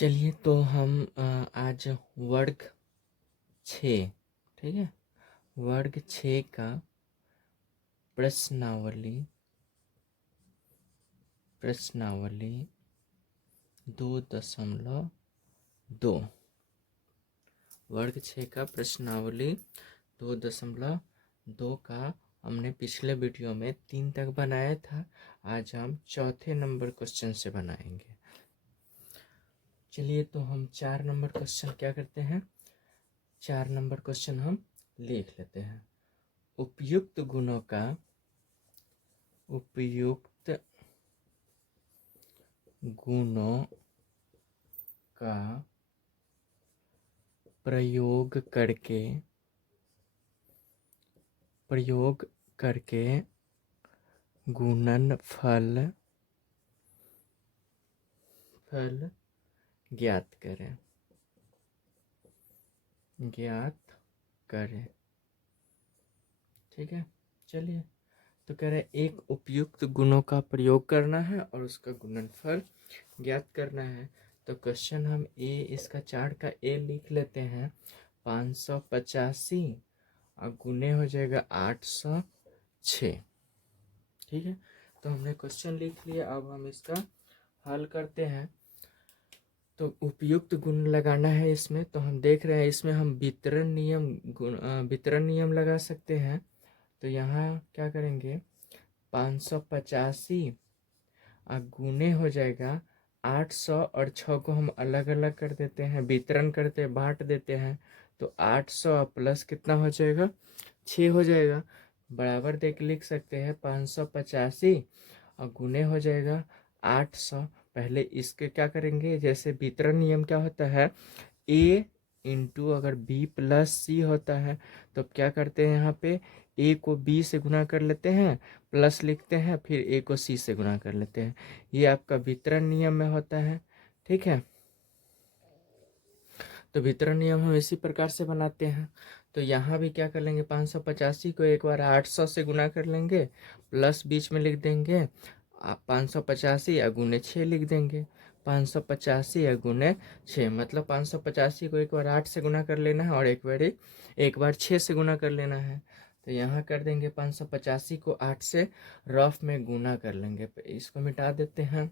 चलिए तो हम आज वर्ग 6, ठीक है, वर्ग 6 का प्रश्नावली 2.2 वर्ग 6 का प्रश्नावली 2.2 का हमने पिछले वीडियो में 3 तक बनाया था। आज हम चौथे नंबर क्वेश्चन से बनाएंगे। चलिए तो हम 4 नंबर क्वेश्चन क्या करते हैं, 4 नंबर क्वेश्चन हम लिख लेते हैं। उपयुक्त गुणों का प्रयोग करके गुणनफल ज्ञात करें। ठीक है, चलिए तो कह रहे एक उपयुक्त गुणों का प्रयोग करना है और उसका गुणनफल ज्ञात करना है। तो क्वेश्चन हम इसका 4 का ए लिख लेते हैं। 585 और गुणे हो जाएगा 806। ठीक है, तो हमने क्वेश्चन लिख लिया। अब हम इसका हल करते हैं। तो उपयुक्त गुण लगाना है इसमें, तो हम देख रहे हैं इसमें हम वितरण नियम लगा सकते हैं। तो यहाँ क्या करेंगे, 585 और गुने हो जाएगा 800 और 6 को हम अलग अलग कर देते हैं, वितरण करते बांट देते हैं। तो 800 प्लस कितना हो जाएगा, 6 हो जाएगा। बराबर देख लिख सकते हैं 585 और गुने हो जाएगा 800। पहले इसके क्या करेंगे, जैसे वितरण नियम क्या होता है, ए इंटू अगर बी प्लस सी होता है तो क्या करते हैं, यहाँ पे ए को बी से गुना कर लेते हैं, प्लस लिखते हैं, फिर ए को सी से गुना कर लेते हैं। ये आपका वितरण नियम में होता है। ठीक है, तो वितरण नियम हम इसी प्रकार से बनाते हैं। तो यहाँ भी क्या कर लेंगे, 585 को एक बार 800 से गुना कर लेंगे, प्लस बीच में लिख देंगे 585 या गुने 6 लिख देंगे। 585 या गुने 6 मतलब 585 को एक बार 8 से गुना कर लेना है और एक बार 6 से गुना कर लेना है। तो यहाँ कर देंगे 585 को 8 से रफ में गुना कर लेंगे, इसको मिटा देते हैं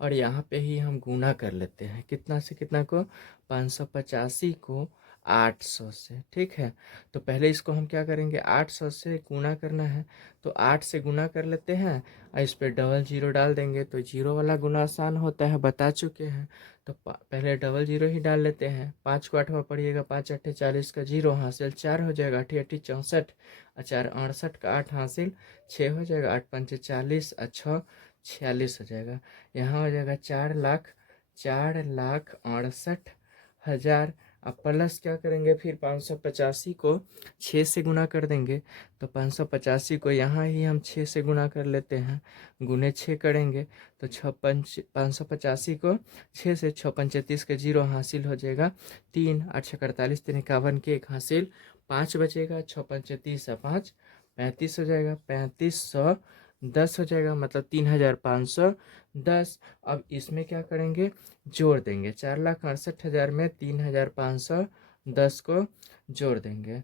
और यहाँ पे ही हम गुना कर लेते हैं। कितना से कितना को, 585 को 800 से। ठीक है, तो पहले इसको हम क्या करेंगे, 800 से गुना करना है तो 8 से गुना कर लेते हैं और इस पर डबल जीरो डाल देंगे। तो जीरो वाला गुना आसान होता है, बता चुके हैं। तो पहले डबल जीरो ही डाल लेते हैं। 5 को 8वां पढ़िएगा, 5 8 40 का जीरो हासिल 4 हो जाएगा, 8 8 64 और 4 68 का 8 हासिल 6 हो जाएगा, 8 5 40 और 6 46 हो जाएगा। यहाँ हो जाएगा 4,68,000। अब प्लस क्या करेंगे, फिर 585 को 6 से गुना कर देंगे। तो 585 को यहाँ ही हम 6 से गुना कर लेते हैं, गुने 6 करेंगे तो 585 को 6 से 6 35 के जीरो हासिल हो जाएगा 3, 8 6 48 3 51 के 1 हासिल 5 बचेगा, 6 5 30 5 35 हो जाएगा, 3510 हो जाएगा, मतलब 3510। अब इसमें क्या करेंगे, जोड़ देंगे, 4,68,000 में 3510 को जोड़ देंगे।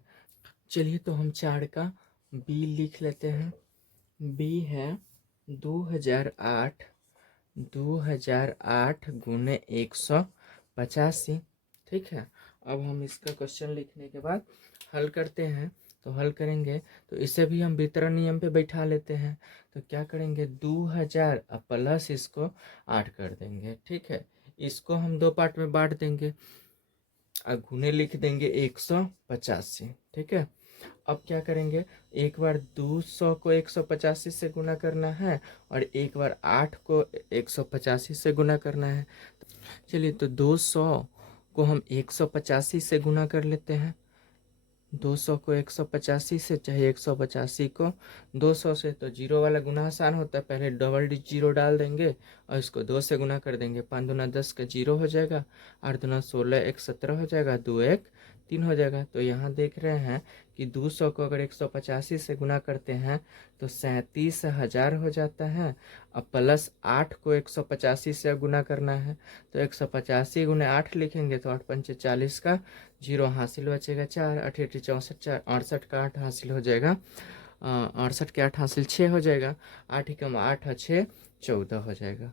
चलिए तो हम 4 का बी लिख लेते हैं। बी है 2008 गुने 185। ठीक है, अब हम इसका क्वेश्चन लिखने के बाद हल करते हैं। तो हल करेंगे तो इसे भी हम वितरण नियम पे बैठा लेते हैं। तो क्या करेंगे, 2000 प्लस इसको 8 कर देंगे। ठीक है, इसको हम 2 पार्ट में बांट देंगे और गुने लिख देंगे 185। ठीक है, अब क्या करेंगे, एक बार 200 को 185 से गुना करना है और एक बार 8 को 185 से गुना करना है। चलिए तो 200 को हम 185 से गुना कर लेते हैं। 200 को 185 से, चाहे 185 को 200 से। तो जीरो वाला गुना आसान होता है, पहले डबल जीरो डाल देंगे और इसको 2 से गुना कर देंगे। 5 दूना 10 का जीरो हो जाएगा, 8 दूना 16 1 17 हो जाएगा, 2 1 3 हो जाएगा। तो यहाँ देख रहे हैं कि 200 को अगर 185 से गुना करते हैं तो 37,000 हो जाता है। अब प्लस 8 को 185 से गुना करना है तो 185 गुने 8 लिखेंगे तो 8 पंचे 40 का 0 हासिल बचेगा 4, 8 8 64, 4 68 का 8 हासिल हो जाएगा। 68 के 8 हासिल 6 हो जाएगा। 8 कम 8 और 6 14 हो जाएगा।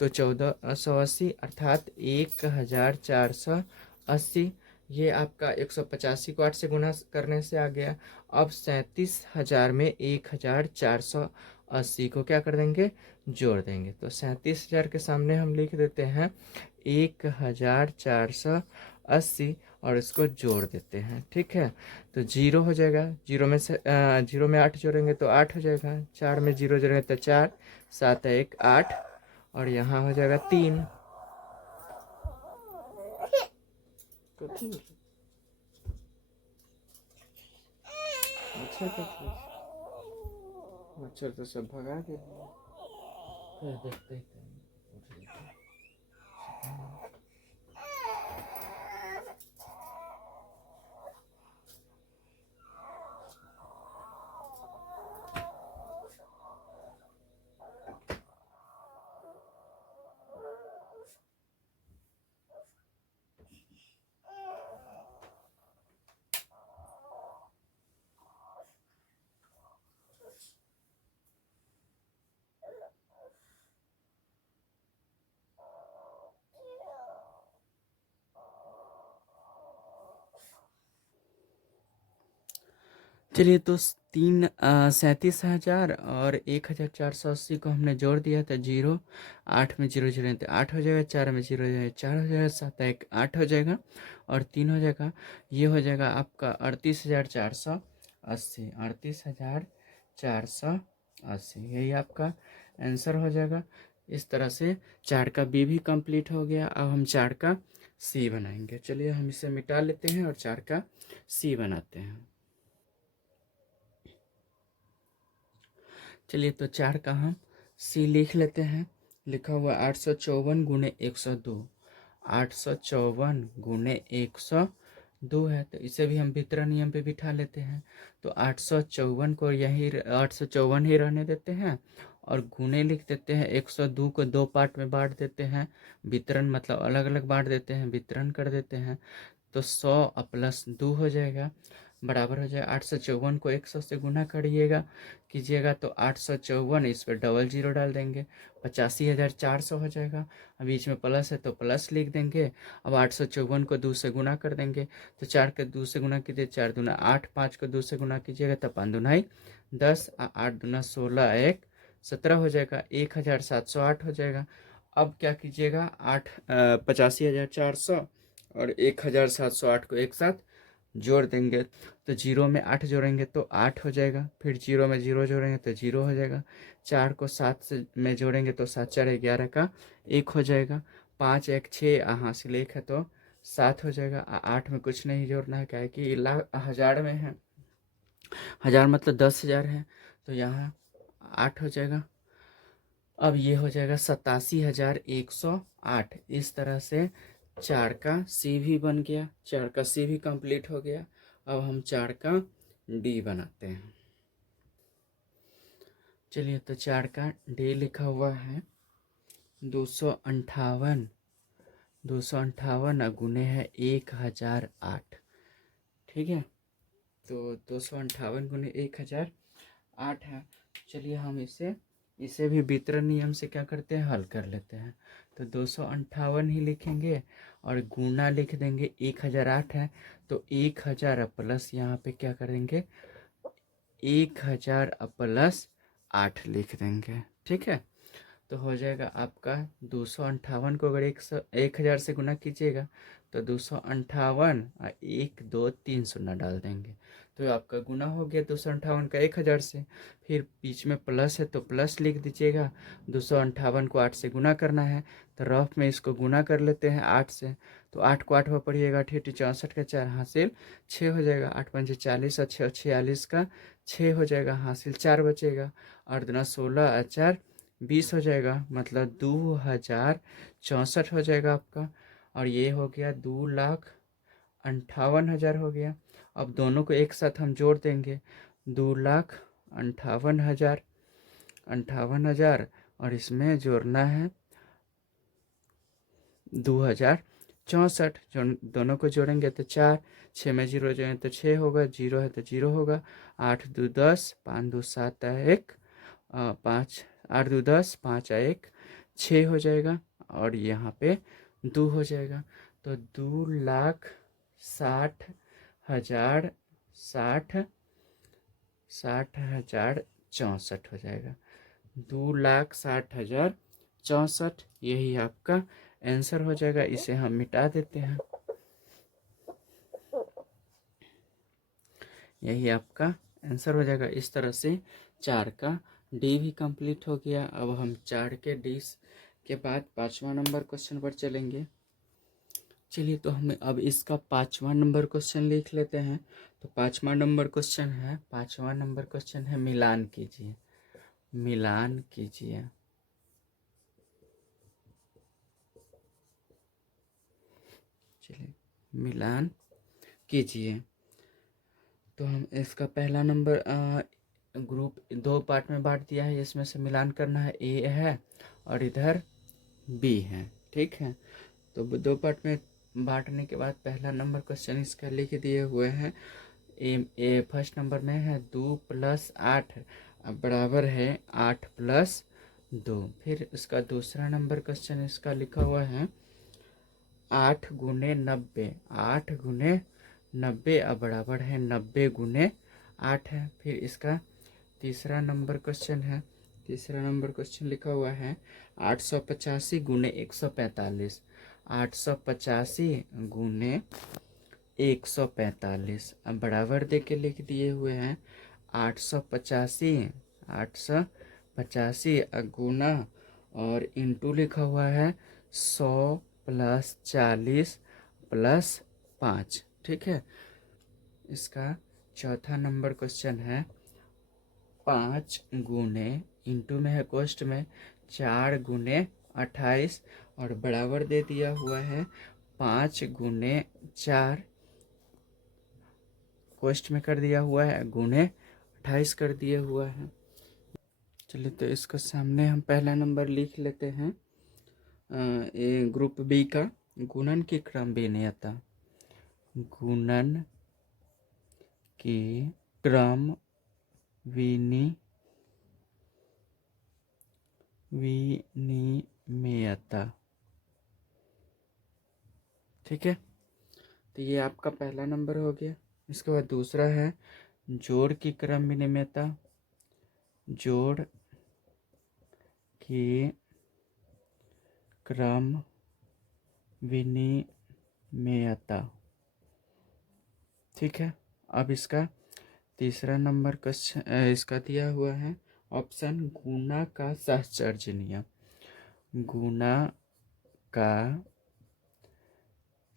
तो 1480 अर्थात 1480 ये आपका 185 को 8 से गुना करने से आ गया। अब 37,000 में 1480 को क्या कर देंगे, जोड़ देंगे। तो 37,000 के सामने हम लिख देते हैं 1480 और इसको जोड़ देते हैं। ठीक है, तो 0 हो जाएगा। 0 में से 0 में 8 जोड़ेंगे तो 8 हो जाएगा। 4 में 0 जोड़ेंगे तो 4, 7 1 8 और यहाँ हो जाएगा 3। मच्छर तो सब भगा के देखते ही चलिए। तो 37,000 और 1480 को हमने जोड़ दिया था। 0 8 में 0 0 तो 8 हो जाएगा। 4 में 0 0 4 हो जाएगा। 7 1 8 हो जाएगा और 3 हो जाएगा। ये हो जाएगा आपका 38,480। 38,480 यही आपका आंसर हो जाएगा। इस तरह से 4 का बी भी कंप्लीट हो गया। अब हम 4 का सी बनाएंगे। चलिए हम इसे मिटा लेते हैं और 4 का सी बनाते हैं। चलिए, तो 4 का हम सी लिख लेते हैं। लिखा हुआ 854 गुने 102। 854 गुने 102 है, तो इसे भी हम वितरण नियम पे बिठा लेते हैं। तो 854 को यही 854 ही रहने देते हैं और गुने लिख देते हैं। 102 को 2 पार्ट में बांट देते हैं। वितरण मतलब अलग अलग बांट देते हैं, वितरण कर देते हैं। तो 100 प्लस 2 हो जाएगा, बराबर हो जाएगा 854 को 100 से गुना कीजिएगा तो 854, इस पर डबल जीरो डाल देंगे, 85,400 हो जाएगा। अब बीच में प्लस है तो प्लस लिख देंगे। अब 854 को 2 से गुना कर देंगे तो 4 के 2 से गुना कीजिए 4 दूना 8, 5 को 2 से गुना कीजिएगा तो 5 दूनाई 10, 8 दूना 16, 1 17 हो जाएगा। 1708 हो जाएगा। अब क्या कीजिएगा, 85,400 और 1708 को एक साथ जोड़ देंगे। तो 0 में 8 जोड़ेंगे तो 8 हो जाएगा। फिर 0 में 0 जोड़ेंगे तो 0 हो जाएगा। 4 को 7 से में जोड़ेंगे तो 7 4 11 का 1 हो जाएगा। 5 1 6 हासिल 1 है तो 7 हो जाएगा। 8 में कुछ नहीं जोड़ना है, क्या है कि हजार में है, हजार मतलब 10,000 है, तो यहाँ 8 हो जाएगा। अब ये हो जाएगा 87,108। इस तरह से 4 का सी भी बन गया, 4 का सी भी कंप्लीट हो गया। अब हम 4 का डी बनाते हैं। चलिए, तो 4 का डी लिखा हुआ है 258। 258 गुने है 1008। ठीक है, तो 258 गुने 1008 है। चलिए हम इसे भी वितरण नियम से क्या करते हैं, हल कर लेते हैं। तो 258 ही लिखेंगे और गुना लिख देंगे। 1008 है तो 1000 प्लस यहाँ पे क्या करेंगे, 1000 प्लस 8 लिख देंगे। ठीक है, तो हो जाएगा आपका 258 को अगर 1000 से गुना कीजिएगा तो 258 और 1 2 3 शून्य डाल देंगे तो आपका गुना हो गया 258 का 1000 से। फिर बीच में प्लस है तो प्लस लिख दीजिएगा। 258 को 8 से गुना करना है तो रफ में इसको गुना कर लेते हैं 8 से। तो 8 को 8 पर पढ़िएगा, 8 64 का 4 हासिल 6 हो जाएगा। 8 पंचे 40 और 6 46 का 6 हो जाएगा, हासिल 4 बचेगा। 8 दूना 16 और 4 20 हो जाएगा, मतलब 2064 हो जाएगा आपका। और ये हो गया 2,00,000 58,000 हो गया। अब दोनों को एक साथ हम जोड़ देंगे, 2,58,000, 58,000 और इसमें जोड़ना है 2,064। जो दोनों को जोड़ेंगे तो 4, 6 में 0 जोड़ेंगे तो 6 होगा, 0 है तो 0 होगा। 8 2 10, 5 2 7 1, 5 8 2 10, 5 1, 6 हो जाएगा और यहाँ पे 2 हो जाएगा। तो 2,60,000 60,064 हो जाएगा। 2,60,064 यही आपका आंसर हो जाएगा। इसे हम मिटा देते हैं, यही आपका आंसर हो जाएगा। इस तरह से 4 का डी भी कंप्लीट हो गया। अब हम 4 के डी के बाद 5वां नंबर क्वेश्चन पर चलेंगे। चलिए तो हम अब इसका 5वां नंबर क्वेश्चन लिख लेते हैं। तो 5वां नंबर क्वेश्चन है मिलान कीजिए, मिलान कीजिए। चलिए मिलान कीजिए। तो हम इसका पहला नंबर ग्रुप 2 पार्ट में बांट दिया है, इसमें से मिलान करना है। ए है और इधर बी है, ठीक है। तो 2 पार्ट में बांटने के बाद पहला नंबर क्वेश्चन इसका लिख दिए हुए हैं। ए फर्स्ट नंबर में है 2 + 8 बराबर है 8 + 2। फिर इसका दूसरा नंबर क्वेश्चन इसका लिखा हुआ है 8 × 90, 8 × 90 बराबर है 90 × 8 है। फिर इसका तीसरा नंबर क्वेश्चन है, तीसरा नंबर क्वेश्चन लिखा हुआ है 885 × 145, 885 × 145 अब बराबर दे के लिख दिए हुए हैं 885 गुना और इंटू लिखा हुआ है 100 + 40 + 5, ठीक है। इसका चौथा नंबर क्वेश्चन है 5 गुने इंटू में है कोष्ट में 4 × 28 और बराबर दे दिया हुआ है 5 × 4 कोष्ट में कर दिया हुआ है गुने 28 कर दिया हुआ है। चलिए तो इसको सामने हम पहला नंबर लिख लेते हैं। ग्रुप बी का गुणन की क्रम विनियता, गुणन की क्रम विनिमयता, ठीक है। तो ये आपका पहला नंबर हो गया। इसके बाद दूसरा है जोड़ की क्रम विनिमयता, जोड़ की क्रम विनिमयता, ठीक है। अब इसका तीसरा नंबर क्वेश्चन इसका दिया हुआ है ऑप्शन गुणा का सहचर्य नियम, गुणा का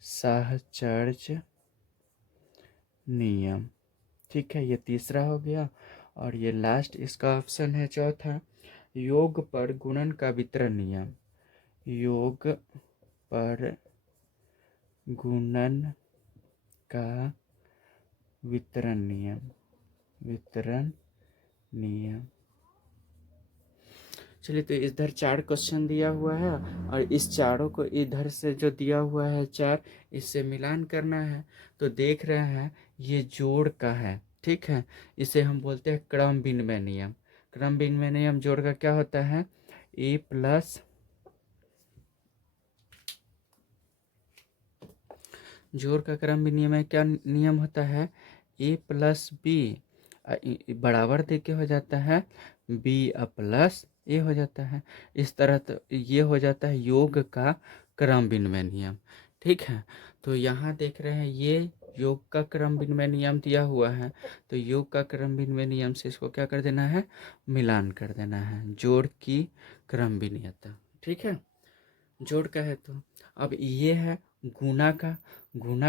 सहचर्य नियम, ठीक है। ये तीसरा हो गया। और ये लास्ट इसका ऑप्शन है चौथा, योग पर गुणन का वितरण नियम, योग पर गुणन का वितरण नियम, वितरण नियम। चलिए तो इधर 4 क्वेश्चन दिया हुआ है और इस चारों को इधर से जो दिया हुआ है 4, इससे मिलान करना है। तो देख रहे हैं ये जोड़ का है, ठीक है। इसे हम बोलते हैं क्रम विनिमय नियम। क्रम विनिमय नियम जोड़ का क्या होता है, ए प्लस जोड़ का क्रम विनिमय क्या नियम होता है, ए प्लस बी बराबर दे के हो जाता है बी प्लस ए हो जाता है। इस तरह तो ये हो जाता है योग का क्रम विनिमय नियम, ठीक है। तो यहाँ देख रहे हैं ये योग का क्रम विनिमय नियम दिया हुआ है। तो योग का क्रम विनिमय नियम से इसको क्या कर देना है, मिलान कर देना है, जोड़ की क्रम विनिमयता, ठीक है। जोड़ का है तो अब ये है गुना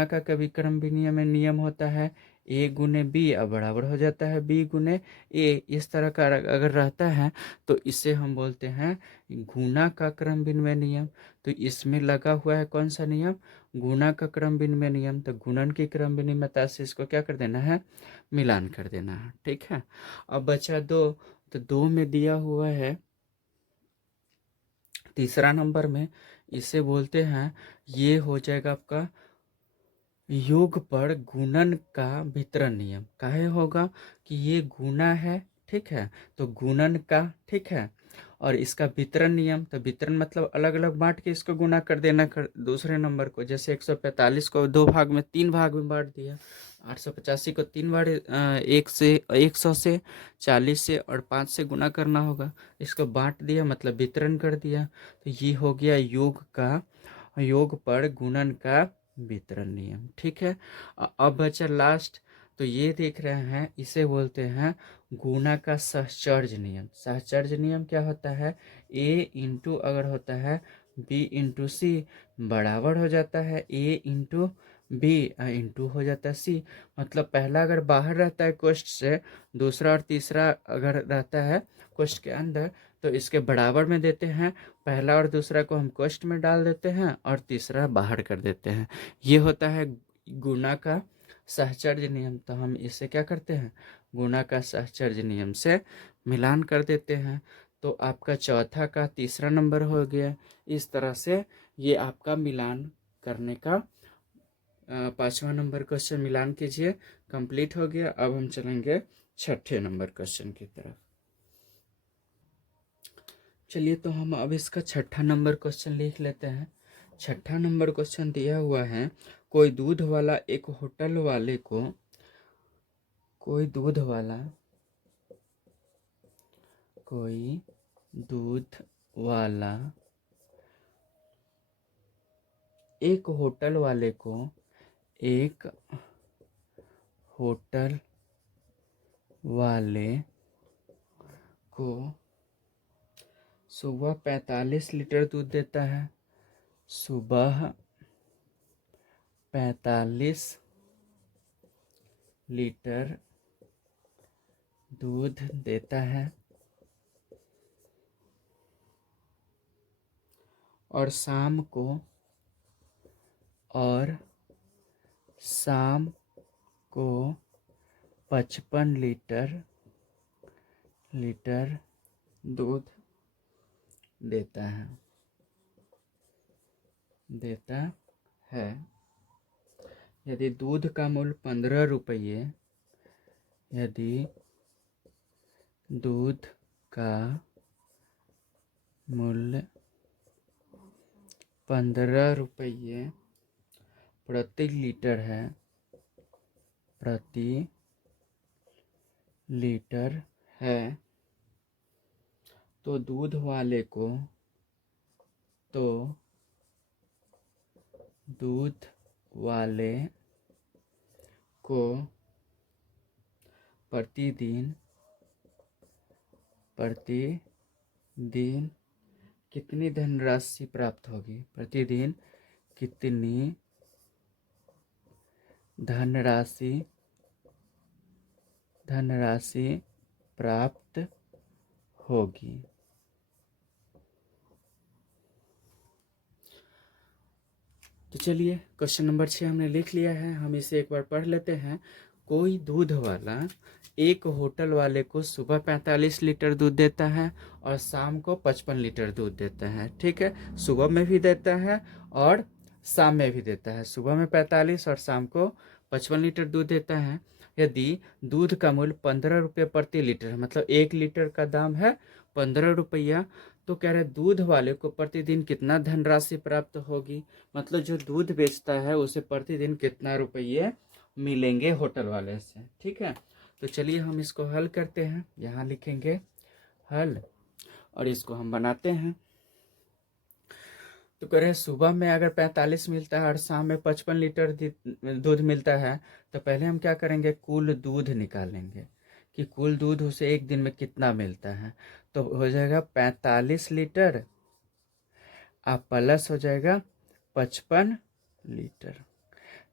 का कभी क्रम विनिमय में नियम होता है ए गुने बी अब बराबर हो जाता है बी गुने ए। इस तरह का अगर रहता है तो इसे हम बोलते हैं गुना का क्रम विनिमय नियम। तो इसमें लगा हुआ है कौन सा नियम, गुना का क्रम विनिमय नियम। तो गुणन की क्रम विनिमयता से इसको क्या कर देना है, मिलान कर देना है। ठीक है, अब बचा दो। तो दो में दिया हुआ है तीसरा नंबर में, इसे बोलते हैं, ये हो जाएगा आपका योग पर गुणन का वितरण नियम। काहे होगा कि ये गुना है, ठीक है, तो गुणन का, ठीक है, और इसका वितरण नियम, तो वितरण मतलब अलग अलग बांट के इसको गुना कर देना कर दूसरे नंबर को। जैसे 145 को दो भाग में, तीन भाग में बांट दिया, 885 को तीन बार एक से 100 से 40 से और 5 से गुना करना होगा। इसको बांट दिया मतलब वितरण कर दिया। तो ये हो गया योग पर गुणन का वितरण नियम। ठीक है, अब बचा लास्ट। तो ये देख रहे हैं, इसे बोलते हैं गुणा का सहचर्य नियम। सहचर्य नियम क्या होता है, ए इंटू अगर होता है बी इंटू सी बराबर हो जाता है ए इंटू बी इंटू हो जाता है सी। मतलब पहला अगर बाहर रहता है क्वेश्चन से, दूसरा और तीसरा अगर रहता है क्वेश्चन के अंदर, तो इसके बराबर में देते हैं। पहला और दूसरा को हम क्वेश्चन में डाल देते हैं और तीसरा बाहर कर देते हैं। ये होता है गुणा का सहचर्य नियम। तो हम इसे क्या करते हैं, गुणा का सहचर्य नियम से मिलान कर देते हैं। तो आपका चौथा का तीसरा नंबर हो गया। इस तरह से ये आपका मिलान करने का पांचवा नंबर क्वेश्चन मिलान कीजिए कंप्लीट हो गया। अब हम चलेंगे छठे नंबर क्वेश्चन की तरफ। चलिए, तो हम अब इसका छठा नंबर क्वेश्चन लिख लेते हैं। छठा नंबर क्वेश्चन दिया हुआ है, कोई दूध वाला एक होटल वाले को कोई दूध वाला एक होटल वाले को एक होटल वाले को सुबह 45 लीटर दूध देता है। सुबह 45 लीटर दूध देता है और शाम को 55 लीटर दूध देता है। यदि दूध का मूल्य 15 रुपये, यदि दूध का मूल्य 15 रुपये प्रति लीटर है, तो दूध वाले को प्रतिदिन कितनी धनराशि प्राप्त होगी, प्रतिदिन कितनी धनराशि प्राप्त होगी। तो चलिए, क्वेश्चन नंबर 6 हमने लिख लिया है, हम इसे एक बार पढ़ लेते हैं। कोई दूध वाला एक होटल वाले को सुबह 45 लीटर दूध देता है और शाम को 55 लीटर दूध देता है। ठीक है, सुबह में भी देता है और शाम में भी देता है। सुबह में 45 और शाम को 55 लीटर दूध देता है। यदि दूध का मूल्य 15 रुपये प्रति लीटर है, मतलब 1 लीटर का दाम है 15 रुपया, तो कह रहे दूध वाले को प्रतिदिन कितना धनराशि प्राप्त होगी, मतलब जो दूध बेचता है उसे प्रतिदिन कितना रुपये मिलेंगे होटल वाले से। ठीक है, तो चलिए हम इसको हल करते हैं। यहाँ लिखेंगे हल और इसको हम बनाते हैं। तो कह रहे सुबह में अगर 45 मिलता है और शाम में 55 लीटर दूध मिलता है, तो पहले हम क्या करेंगे, कुल दूध निकालेंगे कि कुल दूध उसे एक दिन में कितना मिलता है। तो हो जाएगा 45 लीटर आप प्लस हो जाएगा 55 लीटर।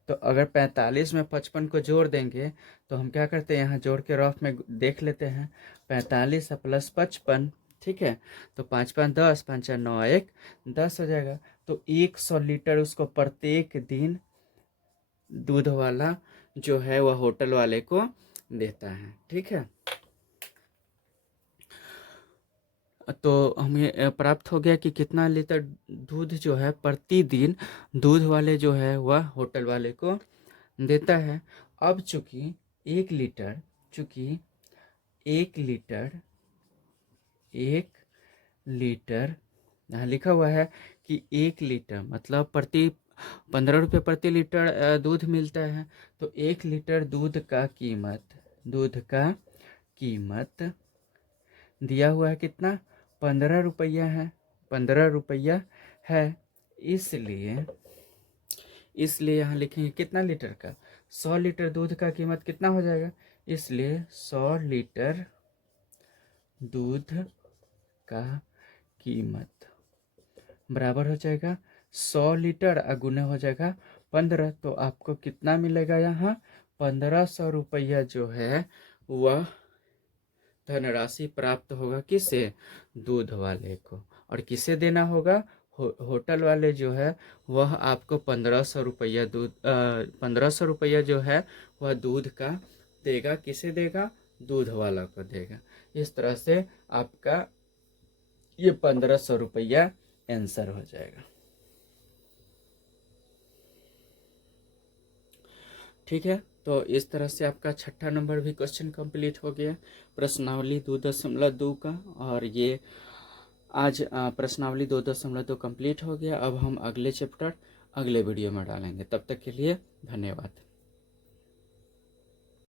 तो अगर 45 में 55 को जोड़ देंगे तो हम क्या करते हैं, यहाँ जोड़ के रफ में देख लेते हैं। 45 प्लस 55, ठीक है, तो 5 5 10, 5 4 9 1 10 हो जाएगा। तो 100 लीटर उसको प्रत्येक दिन दूध वाला जो है वह होटल वाले को देता है, ठीक है। तो हमें प्राप्त हो गया कि कितना लीटर दूध जो है प्रतिदिन दूध वाले जो है वह होटल वाले को देता है। अब चूंकि 1 लीटर, चूंकि 1 लीटर, 1 लीटर यहाँ लिखा हुआ है कि 1 लीटर मतलब 15 रुपये प्रति लीटर दूध मिलता है। तो 1 लीटर दूध का कीमत दिया हुआ है कितना, 15 रुपया है, 15 रुपया है। इसलिए यहाँ लिखेंगे कितना लीटर का, 100 लीटर दूध का कीमत कितना हो जाएगा, इसलिए 100 लीटर दूध का कीमत बराबर हो जाएगा 100 लीटर गुना हो जाएगा 15। तो आपको कितना मिलेगा यहाँ, 1500 रुपया जो है वह धनराशि प्राप्त होगा, किसे, दूध वाले को। और किसे देना होगा, होटल वाले जो है वह आपको 1500 रुपया 1500 रुपया जो है वह दूध का देगा। किसे देगा, दूध वाला को देगा। इस तरह से आपका ये 1500 रुपया आंसर हो जाएगा, ठीक है। तो इस तरह से आपका 6ठा नंबर भी क्वेश्चन कंप्लीट हो गया प्रश्नावली 2.2 का। और ये आज प्रश्नावली 2.2 कंप्लीट हो गया। अब हम अगले चैप्टर अगले वीडियो में डालेंगे। तब तक के लिए धन्यवाद।